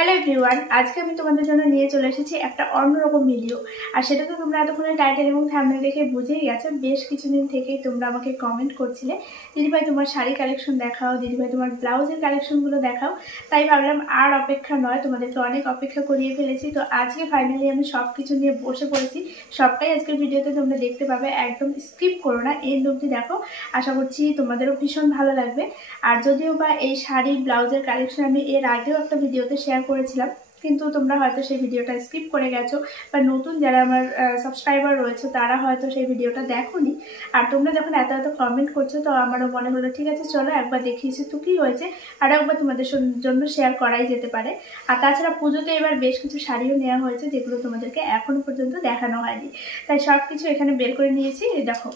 Hello everyone, আজকে আমি তোমাদের জন্য নিয়ে চলে এসেছি একটা অন্যরকম ভিডিও। আর সেটা তো তোমরা এতক্ষণে টাইটেল এবং থাম্বনেল দেখে বুঝেই গেছো। বেশ কিছুদিন থেকেই তোমরা আমাকে কমেন্ট করছিলে, দিদিভাই তোমার শাড়ি কালেকশন দেখাও, দিদিভাই তোমার ব্লাউজের কালেকশনগুলো দেখাও। তাই ভাবলাম আর অপেক্ষা নয়, তোমাদেরকে অনেক অপেক্ষা করিয়ে ফেলেছি। তো আজকে ফাইনালি আমি সব কিছু নিয়ে বসে পড়েছি। সবটাই আজকের ভিডিওতে তোমরা দেখতে পাবে, একদম স্কিপ করো না, এন্ড অবধি দেখো। আশা করছি তোমাদেরও ভীষণ ভালো লাগবে। আর যদিও বা এই শাড়ি ব্লাউজের কালেকশন আমি এর আগেও একটা ভিডিওতে শেয়ার করেছিলাম, কিন্তু তোমরা হয়তো সেই ভিডিওটা স্কিপ করে গেছো, বা নতুন যারা আমার সাবস্ক্রাইবার রয়েছে তারা হয়তো সেই ভিডিওটা দেখোনি। আর তোমরা যখন এত এত কমেন্ট করছো, তো আমারও মনে হলো ঠিক আছে চলো একবার দেখিয়েছি তো কী হয়েছে, আর একবার তোমাদের জন্য শেয়ার করাই যেতে পারে। আর তাছাড়া পুজোতে এবার বেশ কিছু শাড়িও নেওয়া হয়েছে, যেগুলো তোমাদেরকে এখনো পর্যন্ত দেখানো হয়নি। তাই সব কিছু এখানে বের করে নিয়েছি। দেখো,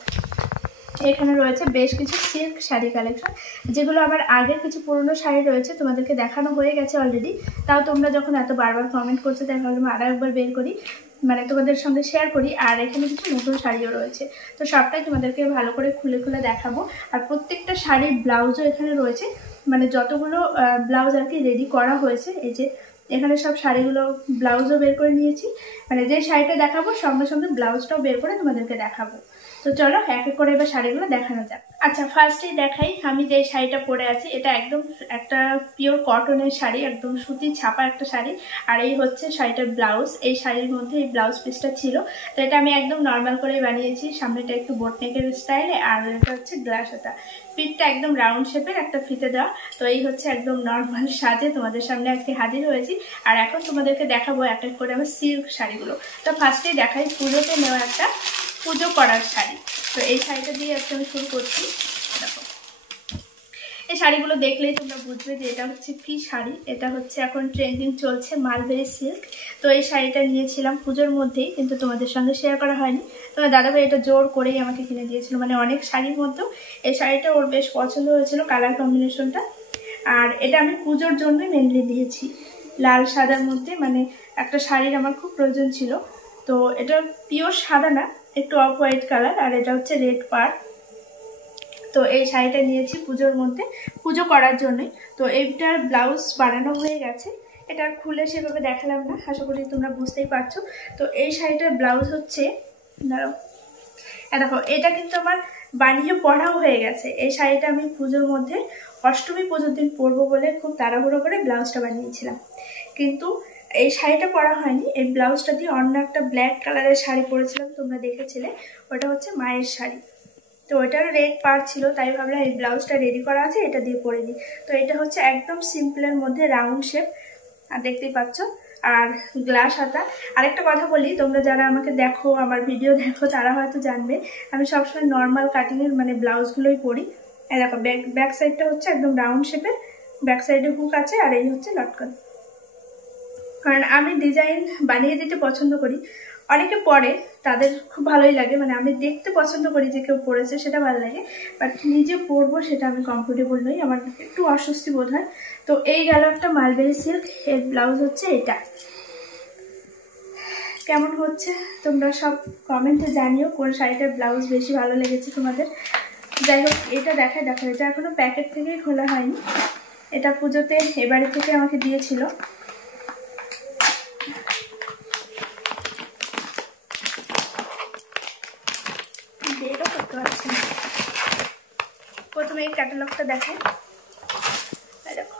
এখানে রয়েছে বেশ কিছু সিল্ক শাড়ি কালেকশন, যেগুলো আমার আগের কিছু পুরনো শাড়ি রয়েছে, তোমাদেরকে দেখানো হয়ে গেছে অলরেডি। তাও তোমরা যখন এত বারবার কমেন্ট করছো, তাই ভাবলাম আরও একবার বের করি, মানে তোমাদের সঙ্গে শেয়ার করি। আর এখানে কিছু নতুন শাড়িও রয়েছে, তো সবটাই তোমাদেরকে ভালো করে খুলে খুলে দেখাবো। আর প্রত্যেকটা শাড়ির ব্লাউজও এখানে রয়েছে, মানে যতগুলো ব্লাউজ আর কি রেডি করা হয়েছে, এই যে এখানে সব শাড়িগুলো ব্লাউজও বের করে নিয়েছি। মানে যে শাড়িটা দেখাবো সঙ্গে সঙ্গে ব্লাউজটাও বের করে তোমাদেরকে দেখাবো। তো চলো এক এক করে এবার শাড়িগুলো দেখানো যাক। আচ্ছা, ফার্স্টেই দেখাই আমি যে শাড়িটা পরে আছি। এটা একদম একটা পিওর কটনের শাড়ি, একদম সুতি ছাপা একটা শাড়ি। আর এই হচ্ছে শাড়িটার ব্লাউজ। এই শাড়ির মধ্যে এই ব্লাউজ পিসটা ছিল। তো এটা আমি একদম নর্মাল করেই বানিয়েছি, সামনেটা একটু বোটনেকের স্টাইলে, আর এটা হচ্ছে গ্লাস হাতা, পিঠটা একদম রাউন্ড শেপের একটা ফিতে দেওয়া। তো এই হচ্ছে একদম নর্মাল সাজে তোমাদের সামনে আজকে হাজির হয়েছি। আর এখন তোমাদেরকে দেখাবো এক এক করে আমার সিল্ক শাড়িগুলো। তো ফার্স্টেই দেখাই পুজোতে নেওয়া একটা পুজো করার শাড়ি। তো এই শাড়িটা দিয়ে আজকে আমি শুরু করছি। দেখো, এই শাড়িগুলো দেখলেই তোমরা বুঝবে যে এটা হচ্ছে কি শাড়ি। এটা হচ্ছে এখন ট্রেন্ডিং চলছে মালবেরি সিল্ক। তো এই শাড়িটা নিয়েছিলাম পুজোর মধ্যেই, কিন্তু তোমাদের সঙ্গে শেয়ার করা হয়নি। তোমার দাদাভাই এটা জোর করেই আমাকে কিনে দিয়েছিল, মানে অনেক শাড়ির মধ্যেও এই শাড়িটা ওর বেশ পছন্দ হয়েছিল, কালার কম্বিনেশনটা। আর এটা আমি পুজোর জন্যই মেনলি নিয়েছি, লাল সাদার মধ্যে, মানে একটা শাড়ির আমার খুব প্রয়োজন ছিল। তো এটা পিওর সাদা না, একটু অফ হোয়াইট কালার, আর এটা হচ্ছে রেড পাড়। তো এই শাড়িটা নিয়েছি পুজোর মধ্যে, পুজো করার জন্যই। তো এইটার ব্লাউজ বানানো হয়ে গেছে, এটা খুলে সেভাবে দেখালাম না, আশা করি তোমরা বুঝতেই পারছো। তো এই শাড়িটার ব্লাউজ হচ্ছে, দাঁড়াও, দেখো এটা কিন্তু আমার বানিয়ে পরাও হয়ে গেছে। এই শাড়িটা আমি পুজোর মধ্যে অষ্টমী পুজোর দিন পরবো বলে খুব তাড়াহুড়ো করে ব্লাউজটা বানিয়েছিলাম, কিন্তু এই শাড়িটা পরা হয়নি। এই ব্লাউজটা দিয়ে অন্য একটা ব্ল্যাক কালারের শাড়ি পরেছিলাম, তোমরা দেখেছিলে, ওটা হচ্ছে মায়ের শাড়ি। তো ওটার রেড পার্ট ছিল, তাই ভাবলাম এই ব্লাউজটা রেডি করা আছে, এটা দিয়ে পরে দিই। তো এটা হচ্ছে একদম সিম্পলের মধ্যে রাউন্ড শেপ, আর দেখতেই পাচ্ছ, আর গ্লাস হাতা। আরেকটা কথা বলি, তোমরা যারা আমাকে দেখো, আমার ভিডিও দেখো, তারা হয়তো জানবে আমি সবসময় নর্মাল কাটিংয়ের মানে ব্লাউজগুলোই পরি। এই দেখো, ব্যাক সাইডটা হচ্ছে একদম রাউন্ড শেপের, ব্যাক সাইডে হুক আছে, আর এই হচ্ছে লটকন। কারণ আমি ডিজাইন বানিয়ে দিতে পছন্দ করি, অনেকে পরে তাদের খুব ভালোই লাগে, মানে আমি দেখতে পছন্দ করি যে কেউ পরেছে সেটা ভালো লাগে, বাট নিজে পরবো সেটা আমি কমফোর্টেবল নই, আমার একটু অস্বস্তি বোধ হয়। তো এই গেল একটা মালবেরি সিল্ক, এর ব্লাউজ হচ্ছে এটা। কেমন হচ্ছে তোমরা সব কমেন্টে জানিও, কোন শাড়িটার ব্লাউজ বেশি ভালো লেগেছে তোমাদের। যাই হোক, এটা দেখায়, দেখো এটা এখনো প্যাকেট থেকেই খোলা হয়নি, এটা পুজোতে এবারে থেকে আমাকে দিয়েছিল। প্রথমে এই ক্যাটালগটা দেখে, দেখো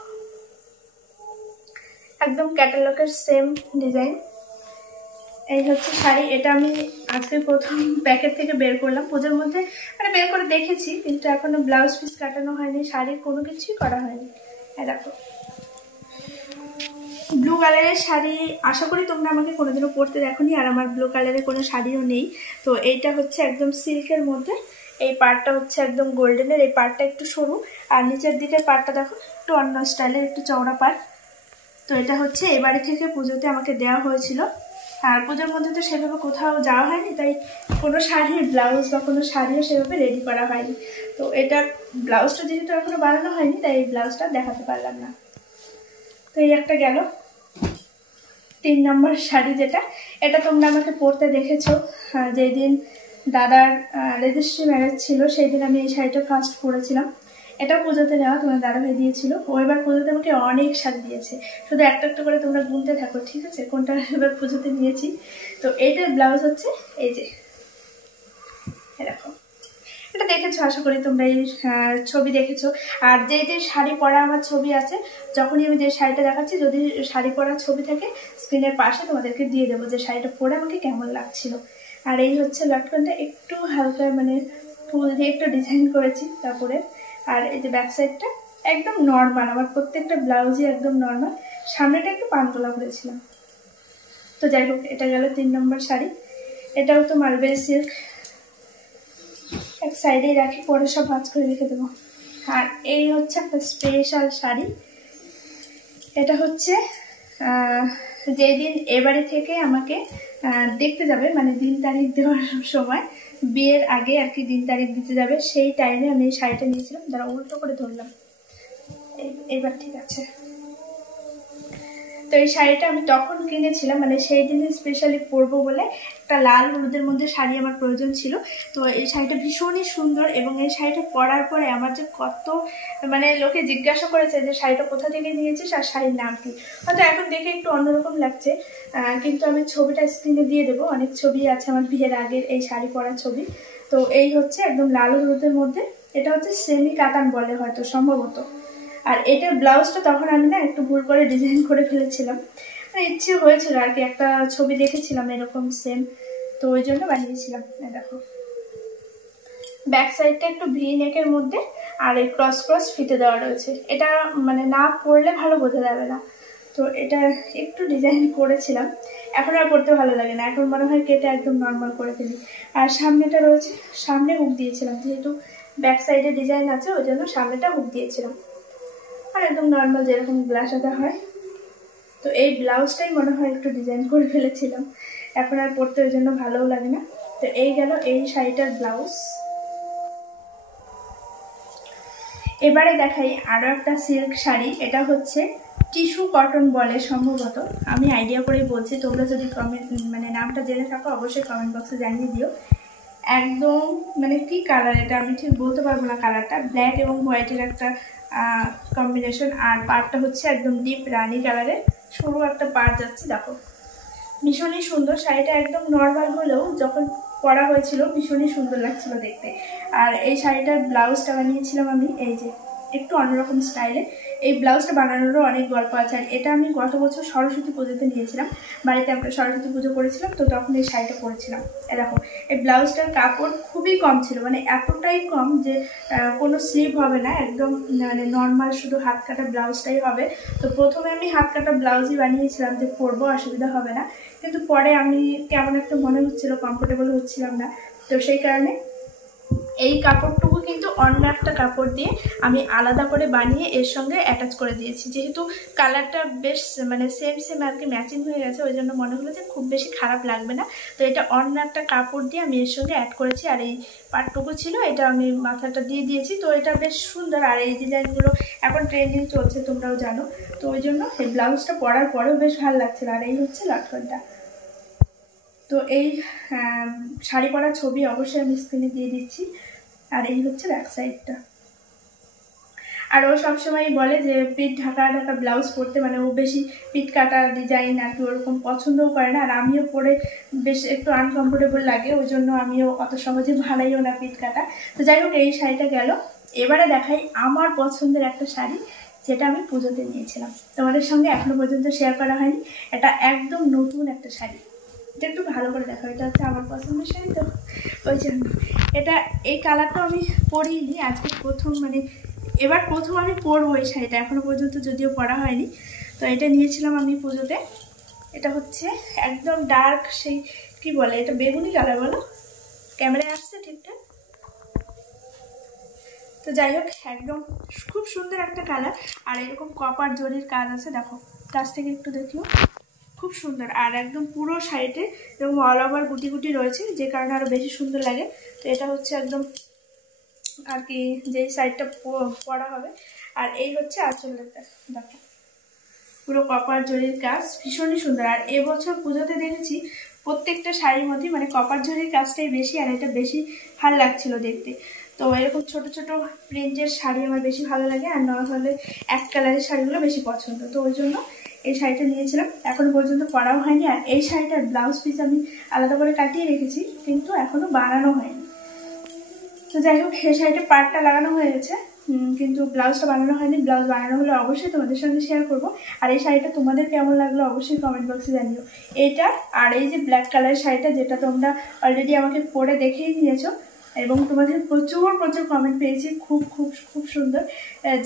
একদম ক্যাটালগের সেম ডিজাইন। এই হচ্ছে শাড়ি, এটা আমি আজকে প্রথম প্যাকেট থেকে বের করলাম পুজোর মধ্যে, মানে বের করে দেখেছি, কিন্তু এখনো ব্লাউজ পিস কাটানো হয়নি, শাড়ির কোনো কিছুই করা হয়নি। হ্যাঁ দেখো, ব্লু কালারের শাড়ি, আশা করি তোমরা আমাকে কোনোদিনও পরতে দেখোনি, আর আমার ব্লু কালারের কোনো শাড়িও নেই। তো এইটা হচ্ছে একদম সিল্কের মধ্যে, এই পার্টটা হচ্ছে একদম গোল্ডেনের, এই পার্টটা একটু সরু, আর নিচের দিকের পার্টটা দেখো একটু অন্য স্টাইলের, একটু চওড়া পার্ট। তো এটা হচ্ছে এবারে থেকে পুজোতে আমাকে দেওয়া হয়েছিল, আর পুজোর মধ্যে তো সেভাবে কোথাও যাওয়া হয়নি, তাই কোনো শাড়ির ব্লাউজ বা কোনো শাড়িও সেভাবে রেডি করা হয়নি। তো এটার ব্লাউজটা যেহেতু এখনো বানানো হয়নি, তাই এই ব্লাউজটা দেখাতে পারলাম না। তো এই একটা গেল 3 নম্বর শাড়ি, যেটা এটা তোমরা আমাকে পরতে দেখেছো যেদিন দাদার রেজিস্ট্রি ম্যারেজ ছিল, সেই দিন আমি এই শাড়িটা ফার্স্ট পরেছিলাম। এটা পুজোতে নেওয়া, তোমার দাদাভাই দিয়েছিল। ও এবার পুজোতে আমাকে অনেক শাড়ি দিয়েছে, শুধু একটা একটা করে তোমরা গুনতে থাকো, ঠিক আছে, কোনটা এবার পুজোতে নিয়েছি। তো এইটার ব্লাউজ হচ্ছে এই যে এরকম। এটা দেখেছো আশা করি তোমরা, এই ছবি দেখেছো। আর যে যে শাড়ি পরা আমার ছবি আছে, যখনই আমি যে শাড়িটা দেখাচ্ছি, যদি শাড়ি পরার ছবি থাকে স্ক্রিনের পাশে তোমাদেরকে দিয়ে দেবো যে শাড়িটা পরে আমাকে কেমন লাগছিল। আর এই হচ্ছে লটকনটা, একটু হালকা মানে ফুল দিয়ে একটু ডিজাইন করেছি তারপরে। আর এই যে ব্যাক সাইডটা একদম নর্মাল, আমার প্রত্যেকটা ব্লাউজই একদম নর্মাল, সামনেটা একটু পানকোলা করেছিলাম। তো যাই হোক, এটা গেল 3 নম্বর শাড়ি। এটাও তো মালবেরি সিল্ক, এক সাইডেই রাখি, পরে সব ভাঁজ করে রেখে দেবো। আর এই হচ্ছে একটা স্পেশাল শাড়ি। এটা হচ্ছে যেদিন এবারে থেকে আমাকে দেখতে যাবে, মানে দিন তারিখ দেওয়ার সময়, বিয়ের আগে আর কি দিন তারিখ দিতে যাবে, সেই টাইমে আমি এই শাড়িটা নিয়েছিলাম। যারা উল্টো করে ধরলাম, এইবার ঠিক আছে। তো এই শাড়িটা আমি তখন কিনেছিলাম, মানে সেই দিনে স্পেশালি পরবো বলে। একটা লাল হলুদের মধ্যে শাড়ি আমার প্রয়োজন ছিল। তো এই শাড়িটা ভীষণই সুন্দর, এবং এই শাড়িটা পরার পরে আমার যে কত মানে লোকে জিজ্ঞাসা করেছে যে শাড়িটা কোথা থেকে নিয়েছিস আর শাড়ির নাম কি। হয়তো এখন দেখে একটু অন্যরকম লাগছে, কিন্তু আমি ছবিটা স্ক্রিনে দিয়ে দেবো, অনেক ছবি আছে আমার বিয়ের আগের এই শাড়ি পরার ছবি। তো এই হচ্ছে একদম লাল হলুদের মধ্যে, এটা হচ্ছে সেমি কাতান বলে হয়তো সম্ভবত। আর এটার ব্লাউজটা তখন আমি না একটু ভুল করে ডিজাইন করে ফেলেছিলাম, মানে ইচ্ছে হয়েছিল আর কি, একটা ছবি দেখেছিলাম এরকম সেম, তো ওই জন্য বানিয়েছিলাম। দেখো ব্যাক সাইডটা একটু ভি নেকের মধ্যে, আর এই ক্রস ক্রস ফিতে দেওয়া রয়েছে। এটা মানে না পরলে ভালো বোঝা যাবে না, তো এটা একটু ডিজাইন করেছিলাম, এখন আর পরতে ভালো লাগে না, এখন মনে হয় কেটে একদম নর্মাল করে ফেলি। আর সামনেটা রয়েছে, সামনে হুক দিয়েছিলাম, যেহেতু ব্যাক সাইডে ডিজাইন আছে ওই জন্য সামনেটা হুক দিয়েছিলাম। আর একদম নর্মাল যেরকম গ্লাস আদা হয়। তো এই ব্লাউজটাই মনে হয় একটু ডিজাইন করে ফেলেছিলাম, এখন আর পরতে ওই জন্য ভালোও লাগে না। তো এই গেল এই শাড়িটার ব্লাউজ। এবারে দেখাই আরও একটা সিল্ক শাড়ি। এটা হচ্ছে টিস্যু কটন বলে সম্ভবত, আমি আইডিয়া করেই বলছি, তোমরা যদি কমেন্ট মানে নামটা জেনে থাকো অবশ্যই কমেন্ট বক্সে জানিয়ে দিও। একদম মানে কি কালার এটা আমি ঠিক বলতে পারবো না, কালারটা ব্ল্যাক এবং হোয়াইটের একটা কম্বিনেশন। আর পাড়টা হচ্ছে একদম ডিপ রানি কালারের, সরু একটা পাড় যাচ্ছে। দেখো ভীষণই সুন্দর শাড়িটা, একদম নর্মাল হলেও যখন পরা হয়েছিল ভীষণই সুন্দর লাগছিল দেখতে। আর এই শাড়িটার ব্লাউজটা বানিয়েছিলাম আমি এই যে একটু অন্যরকম স্টাইলে। এই ব্লাউজটা বানানোরও অনেক গল্প আছে। আর এটা আমি গত বছর সরস্বতী পুজোতে নিয়েছিলাম, বাড়িতে আমরা সরস্বতী পুজো করেছিলাম, তো তখন এই শাড়িটা পরেছিলাম। এরকম এই ব্লাউজটার কাপড় খুবই কম ছিল, মানে এতটাই কম যে কোনো স্লিভ হবে না, একদম মানে নর্মাল শুধু হাত কাটা ব্লাউজটাই হবে। তো প্রথমে আমি হাত কাটা ব্লাউজই বানিয়েছিলাম যে পরবো অসুবিধা হবে না, কিন্তু পরে আমি কেমন একটা মনে হচ্ছিলো, কমফোর্টেবল হচ্ছিলাম না, তো সেই কারণে এই কাপড়টুকু কিন্তু অন্য একটা কাপড় দিয়ে আমি আলাদা করে বানিয়ে এর সঙ্গে অ্যাটাচ করে দিয়েছি। যেহেতু কালারটা বেশ মানে সেম সেম আর কি ম্যাচিং হয়ে গেছে, ওই জন্য মনে হলো যে খুব বেশি খারাপ লাগবে না। তো এটা অন্য একটা কাপড় দিয়ে আমি এর সঙ্গে অ্যাড করেছি। আর এই পাটটুকু ছিল, এটা আমি মাথাটা দিয়ে দিয়েছি। তো এটা বেশ সুন্দর, আর এই ডিজাইনগুলো এখন ট্রেন্ডিং চলছে তোমরাও জানো, তো ওই জন্য এই ব্লাউজটা পরার পরেও বেশ ভালো লাগছিল। আর এই হচ্ছে লটকনটা। তো এই শাড়ি পরার ছবি অবশ্যই আমি স্ক্রিনে দিয়ে দিচ্ছি। আর এই হচ্ছে ব্যাক সাইডটা। আর ও সবসময় বলে যে পিঠ ঢাকা ঢাকা ব্লাউজ পরতে, মানে ও বেশি পিঠ কাটা ডিজাইন আর কি ওরকম পছন্দও করে না, আর আমিও পরে বেশ একটু আনকমফোর্টেবল লাগে, ওই জন্য আমিও অত সহজে ভাড়াইও না পিঠ কাটা। তো যাই হোক, এই শাড়িটা গেল। এবারে দেখাই আমার পছন্দের একটা শাড়ি, যেটা আমি পুজোতে নিয়েছিলাম, তোমাদের সঙ্গে এখনো পর্যন্ত শেয়ার করা হয়নি। এটা একদম নতুন একটা শাড়ি, এটা একটু ভালো করে দেখো। এটা হচ্ছে আমার পছন্দের শাড়ি, তো ওই জন্য এটা এই কালারটা আমি পরিনি আজকে প্রথম, মানে এবার প্রথম আমি পরবো এই শাড়িটা, এখনো পর্যন্ত যদিও পরা হয়নি। তো এটা নিয়েছিলাম আমি পুজোতে। এটা হচ্ছে একদম ডার্ক, সেই কি বলে এটা, বেগুনি কালার বলো, ক্যামেরায় আসছে ঠিকঠাক? তো যাই হোক, একদম খুব সুন্দর একটা কালার। আর এরকম কপার জরির কাজ আছে, দেখো কাছ থেকে একটু দেখিও, খুব সুন্দর। আর একদম পুরো শাড়িতে এরকম অল ওভার গুটি গুটি রয়েছে, যে কারণে আরও বেশি সুন্দর লাগে। তো এটা হচ্ছে একদম আর কি যেই সাইডটা পরা হবে। আর এই হচ্ছে আঁচলটা, দেখো পুরো কপার জরির কাজ, ভীষণই সুন্দর। আর এবছর পুজোতে দেখেছি প্রত্যেকটা শাড়ির মধ্যে মানে কপার জরির কাজটাই বেশি, আর এটা বেশি ভালো লাগছিল দেখতে। তো এরকম ছোট ছোট প্রিন্টের শাড়ি আমার বেশি ভালো লাগে, আর না হলে এক কালারের শাড়িগুলো বেশি পছন্দ। তো ওই জন্য এই শাড়িটা নিয়েছিলাম, এখনো পর্যন্ত পরাও হয়নি। আর এই শাড়িটার ব্লাউজ পিস আমি আলাদা করে কাটিয়ে রেখেছি, কিন্তু এখনো বানানো হয়নি। তো যাই হোক, এই শাড়িটা পাড়টা লাগানো হয়ে গেছে, কিন্তু ব্লাউজটা বানানো হয়নি। ব্লাউজ বানানো হলে অবশ্যই তোমাদের সঙ্গে শেয়ার করব। আর এই শাড়িটা তোমাদের কেমন লাগলো অবশ্যই কমেন্ট বক্সে জানিও। এইটা আর এই যে ব্ল্যাক কালারের শাড়িটা, যেটা তোমরা অলরেডি আমাকে পরে দেখেই নিয়েছো এবং তোমাদের প্রচুর প্রচুর কমেন্ট পেয়েছি, খুব খুব খুব সুন্দর।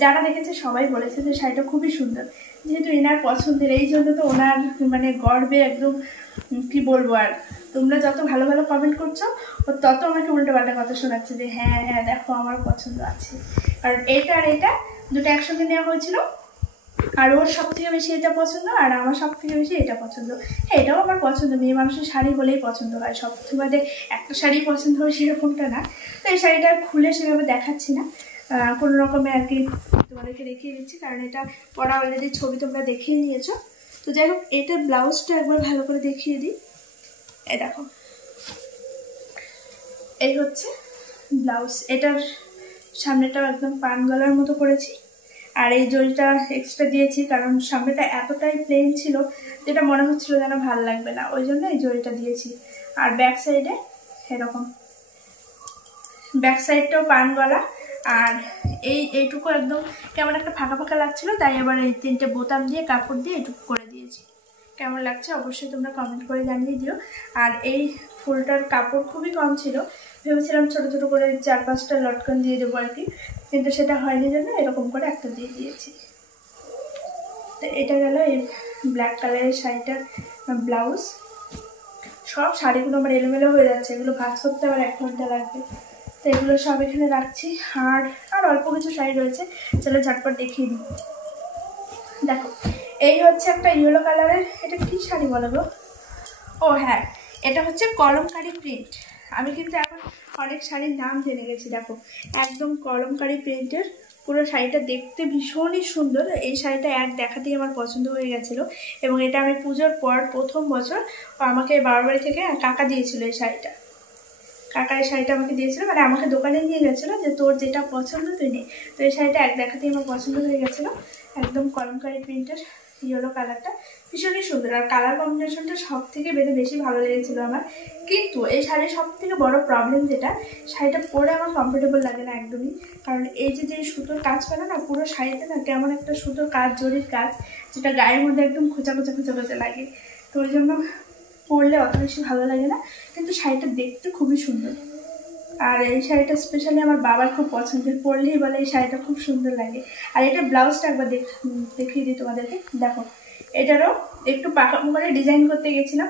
যারা দেখেছে সবাই বলেছে যে শাড়িটা খুবই সুন্দর। যেহেতু এনার পছন্দের, এই জন্য তো ওনার মানে গর্বে একদম কি বলবো। আর তোমরা যত ভালো ভালো কমেন্ট করছো, ও তত আমাকে উল্টো পাল্টা কথা শোনাচ্ছে যে হ্যাঁ হ্যাঁ দেখো আমার পছন্দ আছে। কারণ এইটা আর এটা দুটো একসঙ্গে নেওয়া হয়েছিল, আর ওর সব থেকে বেশি এটা পছন্দ আর আমার সব থেকে বেশি এটা পছন্দ। হ্যাঁ, এটাও আমার পছন্দ, মেয়ে মানুষের শাড়ি হলেই পছন্দ হয়, সব তোমাদের একটা শাড়ি পছন্দ হয় সেরকমটা না। তো এই শাড়িটা খুলে সেভাবে দেখাচ্ছি না, কোনো রকমে আর কি তোমাদেরকে দেখিয়ে দিচ্ছি, কারণ এটা পরা অলরেডি ছবি তোমরা দেখিয়ে নিয়েছো। তো যাই হোক, এটার ব্লাউজটা একবার ভালো করে দেখিয়ে দিই। এই দেখো, এই হচ্ছে ব্লাউজ। এটার সামনেটাও একদম পান গলার মতো করেছি, আর এই জরিটা এক্সট্রা দিয়েছি কারণ সামনেটা এতটাই প্লেন ছিল যেটা মনে হচ্ছিল যেন ভালো লাগবে না, ওই জন্য এই জরিটা দিয়েছি। আর ব্যাক সাইডে এরকম, ব্যাক সাইডটাও পান গলা, আর এইটুকু একদম কেমন একটা ফাঁকা ফাঁকা লাগছিল, তাই আবার এই তিনটে বোতাম দিয়ে কাপড় দিয়ে এইটুকু করে দিয়েছি। কেমন লাগছে অবশ্যই তোমরা কমেন্ট করে জানিয়ে দিও। আর এই ফুলটার কাপড় খুবই কম ছিল, ভেবেছিলাম ছোট ছোট করে 4-5টা লটকন দিয়ে দেবো আর কি, কিন্তু সেটা হয়নি জন্য এরকম করে একটা দিয়ে দিয়েছি। তো এটা গেল এই ব্ল্যাক কালারের শাড়িটার ব্লাউজ। সব শাড়িগুলো আমার এলোমেলো হয়ে যাচ্ছে, এগুলো ভাঁজ করতে আবার 1 ঘন্টা লাগবে। তো এগুলো সব এখানে রাখছি। আর অল্প কিছু শাড়ি রয়েছে, চলো ঝটপট দেখিয়ে দিই। দেখো, এই হচ্ছে একটা ইয়েলো কালারের, এটা কি শাড়ি বলো গো? ও হ্যাঁ, এটা হচ্ছে কলমকারি প্রিন্ট। আমি কিন্তু এখন অনেক শাড়ির নাম জেনে গেছি। দেখো, একদম কলমকারি প্রিন্টের পুরো শাড়িটা দেখতে ভীষণই সুন্দর। এই শাড়িটা এক দেখাতেই আমার পছন্দ হয়ে গেছিলো, এবং এটা আমি পুজোর পর প্রথম বছর আমাকে বাবার বাড়ি থেকে কাকা দিয়েছিল এই শাড়িটা। কাকা এই শাড়িটা আমাকে দিয়েছিল, মানে আমাকে দোকানে নিয়ে গেছিলো যে তোর যেটা পছন্দ তুই নে। তো এই শাড়িটা এক দেখাতেই আমার পছন্দ হয়ে গেছিলো। একদম কলমকারি প্রিন্টের ইয়েলো কালারটা ভীষণই সুন্দর, আর কালার কম্বিনেশনটা সব থেকে বেশি ভালো লেগেছিলো আমার। কিন্তু এই শাড়ির সব থেকে বড় প্রবলেম যেটা, শাড়িটা পরে আমার কমফোর্টেবল লাগে না একদমই। কারণ এই যে সুতোর কাজ করে না পুরো শাড়িতে, না কেমন একটা সুতোর কাজ, জরির কাজ, যেটা গায়ের মধ্যে একদম খোঁচা খোঁচা খোঁচা খোঁচা লাগে। তো ওই জন্য পরলে অত বেশি ভালো লাগে না, কিন্তু শাড়িটা দেখতে খুবই সুন্দর। আর এই শাড়িটা স্পেশালি আমার বাবার খুব পছন্দের, পরলেই বলে এই শাড়িটা খুব সুন্দর লাগে। আর এটা ব্লাউজটা একবার দেখিয়ে দিই তোমাদেরকে। দেখো, এটারও একটু পাকা করে ডিজাইন করতে গেছিলাম,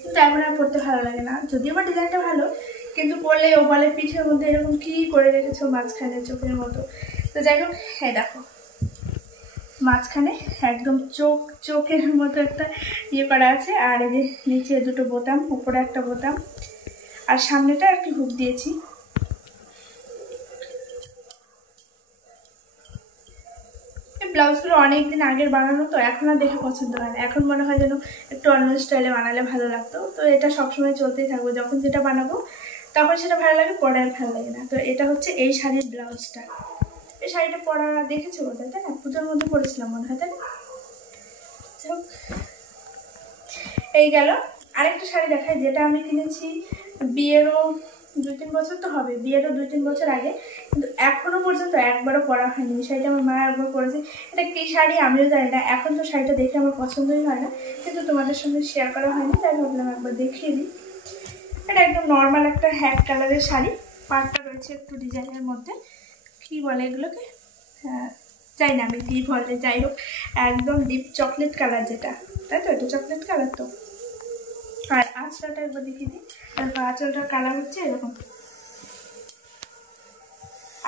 কিন্তু এখন আর পরতে ভালো লাগে না। যদিও বা ডিজাইনটা ভালো, কিন্তু পরলে ও বলে পিঠের মধ্যে এরকম কী করে রেখেছো মাঝখানে চোখের মতো। তো যাই হোক, হ্যাঁ দেখো, মাঝখানে একদম চোখের মতো একটা ইয়ে করা আছে, আর এই যে নিচে দুটো বোতাম, উপরে একটা বোতাম, আর সামনেটা আর কি হুক দিয়েছি। এই ব্লাউজগুলো অনেকদিন আগের বানানো, তো এখন আর দেখে পছন্দ হয় না। এখন মনে হয় যেন একটু অন্য স্টাইলে বানালে ভালো লাগতো। তো এটা সবসময় চলতেই থাকবে, যখন যেটা বানাবো তখন সেটা ভালো লাগে, পরে আর ভালো লাগে না। তো এটা হচ্ছে এই শাড়ির ব্লাউজটা। এই শাড়িটা পরা দেখেছো বোধহয়, তাই না? পুজোর মধ্যে পরেছিলাম মনে হয়, তাই না? এই গেল। আরেকটা শাড়ি দেখায়, যেটা আমি কিনেছি বিয়েরও 2-3 বছর তো হবে, বিয়েরও 2-3 বছর আগে, কিন্তু এখনো পর্যন্ত একবারও পরা হয়নি। শাড়িটা আমার মা একবার পরেছে। এটা কি শাড়ি আমিও জানি না, এখন তো শাড়িটা দেখে আমার পছন্দই হয় না, কিন্তু তোমাদের সঙ্গে শেয়ার করা হয়নি, তাই ভাবলাম একবার দেখিয়ে দিই। এটা একদম নর্মাল একটা হ্যাট কালারের শাড়ি, পাড়টা রয়েছে একটু ডিজাইনের মধ্যে, কি বলে এগুলোকে, হ্যাঁ জানি না আমি কী বলে, যাই হোক একদম ডিপ চকলেট কালার যেটা, তাই তো? এটা চকলেট কালার তো। আর আঁচলটা একবার দেখিয়ে দিই। তারপর আঁচলটার কালার হচ্ছে এরকম,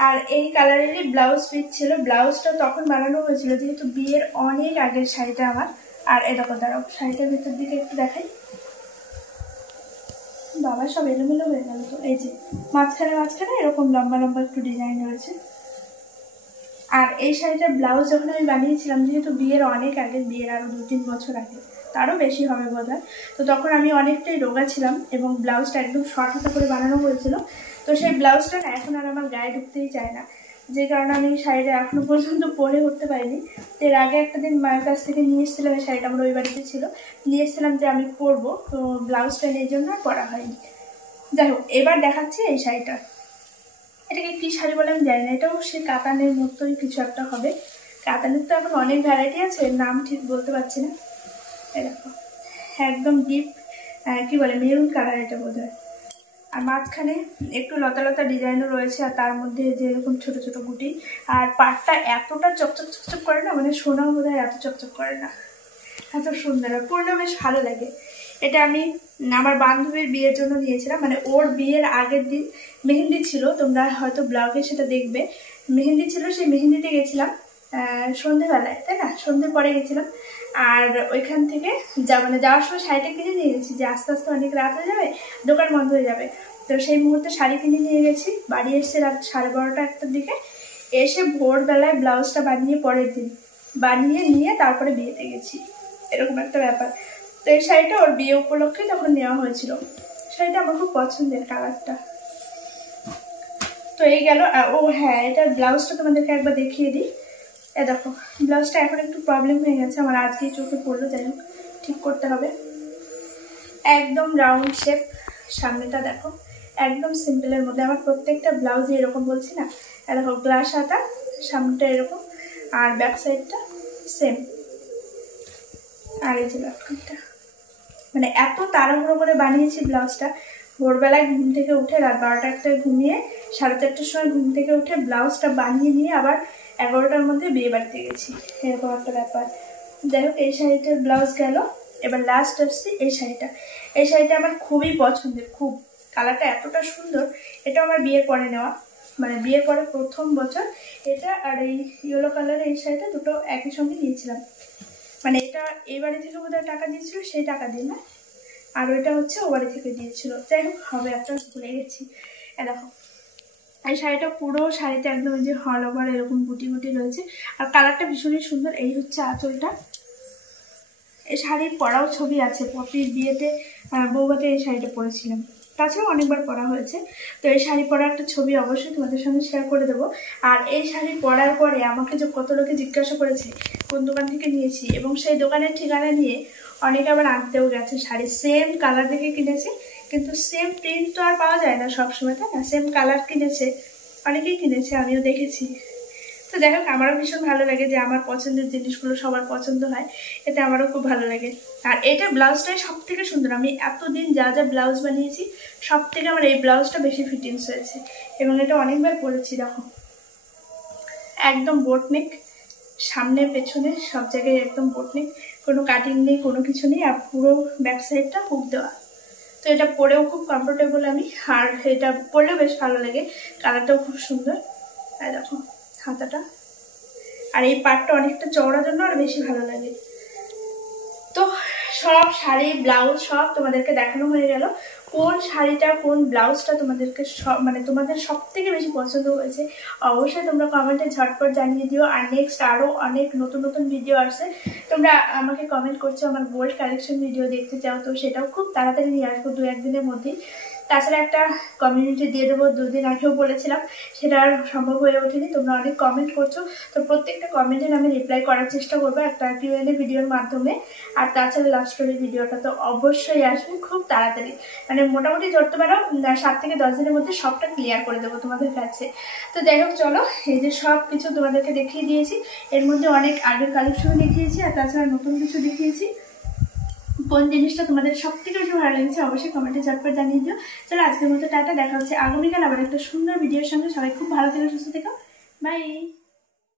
আর এই কালারেরই ব্লাউজ পিস ছিল। ব্লাউজটা তখন বানানো হয়েছিল যেহেতু বিয়ের অনেক আগের শাড়িটা আমার। আর এরকম দাঁড়াও, শাড়িটার ভেতর দিকে একটু দেখাই। বাবা সব এলোমেলো হয়ে গেল তো। এই যে মাঝখানে মাঝখানে এরকম লম্বা লম্বা একটু ডিজাইন রয়েছে। আর এই শাড়িটার ব্লাউজ যখন আমি বানিয়েছিলাম, যেহেতু বিয়ের অনেক আগে, বিয়ের আরও 2-3 বছর আগে, তো তারও বেশি হবে বোধহয়। তো তখন আমি অনেকটাই রোগা ছিলাম এবং ব্লাউজটা একদম শর্ট হাতা করে বানানো হয়েছিল। তো সেই ব্লাউজটা না এখন আর আমার গায়ে ঢুকতেই চায় না, যে কারণে আমি শাড়িটা এখনও পর্যন্ত পরে উঠতে পারিনি। তো এর আগে একটা দিন মায়ের কাছ থেকে নিয়ে এসেছিলাম, এই শাড়িটা আমার ওই বাড়িতে ছিল, নিয়ে এসেছিলাম যে আমি পরবো, তো ব্লাউজটা এই জন্য আর পরা হয়নি। যাই হোক, এবার দেখাচ্ছি এই শাড়িটা। এটাকে কী শাড়ি বলে আমি জানি না, এটাও সে কাতানের মতোই কিছু একটা হবে। কাতানের তো এখন অনেক ভ্যারাইটি আছে, নাম ঠিক বলতে পারছি না। এরকম একদম ডিপ কি বলে মেরুন কালার এটা বোধ হয়। আর মাঝখানে একটু লতা লতা ডিজাইনও রয়েছে, আর তার মধ্যে যে এরকম ছোটো ছোটো গুটি। আর পাটটা এতটা চকচক চকচক করে না, মানে সোনাও বোধ হয় এত চকচক করে না, এত সুন্দর, আর পরলেও বেশ ভালো লাগে। এটা আমি আমার বান্ধবীর বিয়ের জন্য নিয়েছিলাম, মানে ওর বিয়ের আগের দিন মেহেন্দি ছিল, তোমরা হয়তো ব্লগে সেটা দেখবে। মেহেন্দি ছিল, সেই মেহেন্দিতে গেছিলাম সন্ধেবেলায়, তাই না, সন্ধ্যের পরে গেছিলাম। আর ওইখান থেকে মানে যাওয়ার সময় শাড়িটা কিনে নিয়ে গেছি, যে আস্তে আস্তে অনেক রাত হয়ে যাবে, দোকান বন্ধ হয়ে যাবে। তো সেই মুহূর্তে শাড়ি কিনে নিয়ে গেছি, বাড়ি এসে রাত 12:30 একটার দিকে। এসে ভোরবেলায় ব্লাউজটা বানিয়ে পরের দিন বানিয়ে নিয়ে তারপরে বিয়েতে গেছি, এরকম একটা ব্যাপার। তো এই শাড়িটা ওর বিয়ে উপলক্ষে তখন নেওয়া হয়েছিল। শাড়িটা আমার খুব পছন্দের, কালারটা। তো এই গেল। ও হ্যাঁ, এটার ব্লাউজটা তোমাদেরকে একবার দেখিয়ে দিই। দেখো, ব্লাউজটা এখন একটু প্রবলেম হয়ে গেছে আমার, আজকেই চোখে পড়লো, যাই হোক ঠিক করতে হবে। একদম রাউন্ড শেপ, সামনেটা দেখো একদম সিম্পলের মধ্যে। আমার প্রত্যেকটা ব্লাউজে এরকম বলছি না, দেখো গ্লাস হাতা, সামনেটা এরকম, আর ব্যাক সাইডটা সেম। আর এই যে ব্যাকটা, মানে এত তাড়াহুড়ো করে বানিয়েছি ব্লাউজটা। ভোরবেলায় ঘুম থেকে উঠে রাত 12টা একটায় ঘুমিয়ে 4:30টার সময় ঘুম থেকে উঠে ব্লাউজটা বানিয়ে নিয়ে আবার 11টার মধ্যে বিয়ে বাড়িতে গেছি, এরকম একটা ব্যাপার। যাই হোক, এই শাড়িটার ব্লাউজ গেল। এবার লাস্ট আসছি এই শাড়িটা। এই শাড়িটা আমার খুবই পছন্দের, খুব, কালারটা এতটা সুন্দর। এটা আমার বিয়ের পরে নেওয়া, মানে বিয়ের পরে প্রথম বছর এটা আর এই ইয়েলো কালারের এই শাড়িটা দুটো একই সঙ্গে নিয়েছিলাম। মানে এটা এই বাড়ি থেকে বোধহয় টাকা দিয়েছিল, সেই টাকা দিয়ে না, আর ওইটা হচ্ছে ও বাড়ি থেকে দিয়েছিল। যাই হোক, হবে একটা ভুলে গেছি। দেখো এই শাড়িটা, পুরো শাড়িতে একদম এই যে হল ওভার এরকম গুটি গুটি রয়েছে, আর কালারটা ভীষণই সুন্দর। এই হচ্ছে আঁচলটা। এই শাড়ির পরাও ছবি আছে, পপির বিয়েতে বৌভাতে এই শাড়িটা পরেছিলাম, তাছাড়াও অনেকবার পরা হয়েছে। তো এই শাড়ি পরার একটা ছবি অবশ্যই তোমাদের সঙ্গে শেয়ার করে দেবো। আর এই শাড়ি পরার পরে আমাকে যে কত লোকে জিজ্ঞাসা করেছে কোন দোকান থেকে নিয়েছি, এবং সেই দোকানের ঠিকানা নিয়ে অনেকে আবার আনতেও গেছে শাড়ি। সেম কালার দেখে কিনেছে, কিন্তু সেম প্রিন্ট তো আর পাওয়া যায় না সবসময়, তাই না? সেম কালার কিনেছে, অনেকেই কিনেছে, আমিও দেখেছি। তো যাই হোক, আমারও ভীষণ ভালো লাগে যে আমার পছন্দের জিনিসগুলো সবার পছন্দ হয়, এতে আমারও খুব ভালো লাগে। আর এটা ব্লাউজটাই সব থেকে সুন্দর। আমি এতদিন যা যা ব্লাউজ বানিয়েছি সব থেকে আমার এই ব্লাউজটা বেশি ফিটিংস হয়েছে, এবং এটা অনেকবার পরেছি। দেখো একদম বোটনেক, সামনে পেছনে সব জায়গায় একদম বোটনেক, কোনো কাটিং নেই, কোনো কিছু নেই, আর পুরো ব্যাক সাইডটা হুক দেওয়া। তো এটা পরেও খুব কমফোর্টেবল আমি, আর এটা পরলেও বেশ ভালো লাগে, কালারটাও খুব সুন্দর। আর দেখো হাতাটা, আর এই পাটটা অনেকটা চওড়ার জন্য আর বেশি ভালো লাগে। তো সব শাড়ি ব্লাউজ সব তোমাদেরকে দেখানো হয়ে গেল। কোন শাড়িটা কোন ব্লাউজটা তোমাদেরকে মানে তোমাদের সব থেকে বেশি পছন্দ হয়েছে অবশ্যই তোমরা কমেন্টে ঝটপট জানিয়ে দিও। আর নেক্সট আরও অনেক নতুন নতুন ভিডিও আসছে, তোমরা আমাকে কমেন্ট করছো আমার গোল্ড কালেকশন ভিডিও দেখতে চাও, তো সেটাও খুব তাড়াতাড়ি নিয়ে আসবো, 2-1 দিনের মধ্যেই। তাছাড়া একটা কমিউনিটি দিয়ে দেবো, 2 দিন আগেও বলেছিলাম, সেটা আর সম্ভব হয়ে ওঠেনি। তোমরা অনেক কমেন্ট করছো, তো প্রত্যেকটা কমেন্টের আমি রিপ্লাই করার চেষ্টা করবো একটা Q&A ভিডিওর মাধ্যমে। আর তাছাড়া লাভ স্টোরি ভিডিওটা তো অবশ্যই আসবে খুব তাড়াতাড়ি, মানে মোটামুটি ধরতে পারো 7 থেকে 10 দিনের মধ্যে সবটা ক্লিয়ার করে দেবো তোমাদের কাছে। তো যাই হোক, চলো, এই যে সব কিছু তোমাদেরকে দেখিয়ে দিয়েছি, এর মধ্যে অনেক আগের কালেকশন দেখিয়েছি, আর তাছাড়া নতুন কিছু দেখিয়েছি। কোন জিনিসটা তোমাদের সব থেকে বেশি ভালো লেগেছে অবশ্যই কমেন্টে ঝটপট জানিয়ে দিও। চলো, আজকের মতো টাটা, দেখা হচ্ছে আগামীকাল আবার একটা সুন্দর ভিডিওর সঙ্গে। সবাই খুব ভালো থেকো, সুস্থ থেকো, বাই।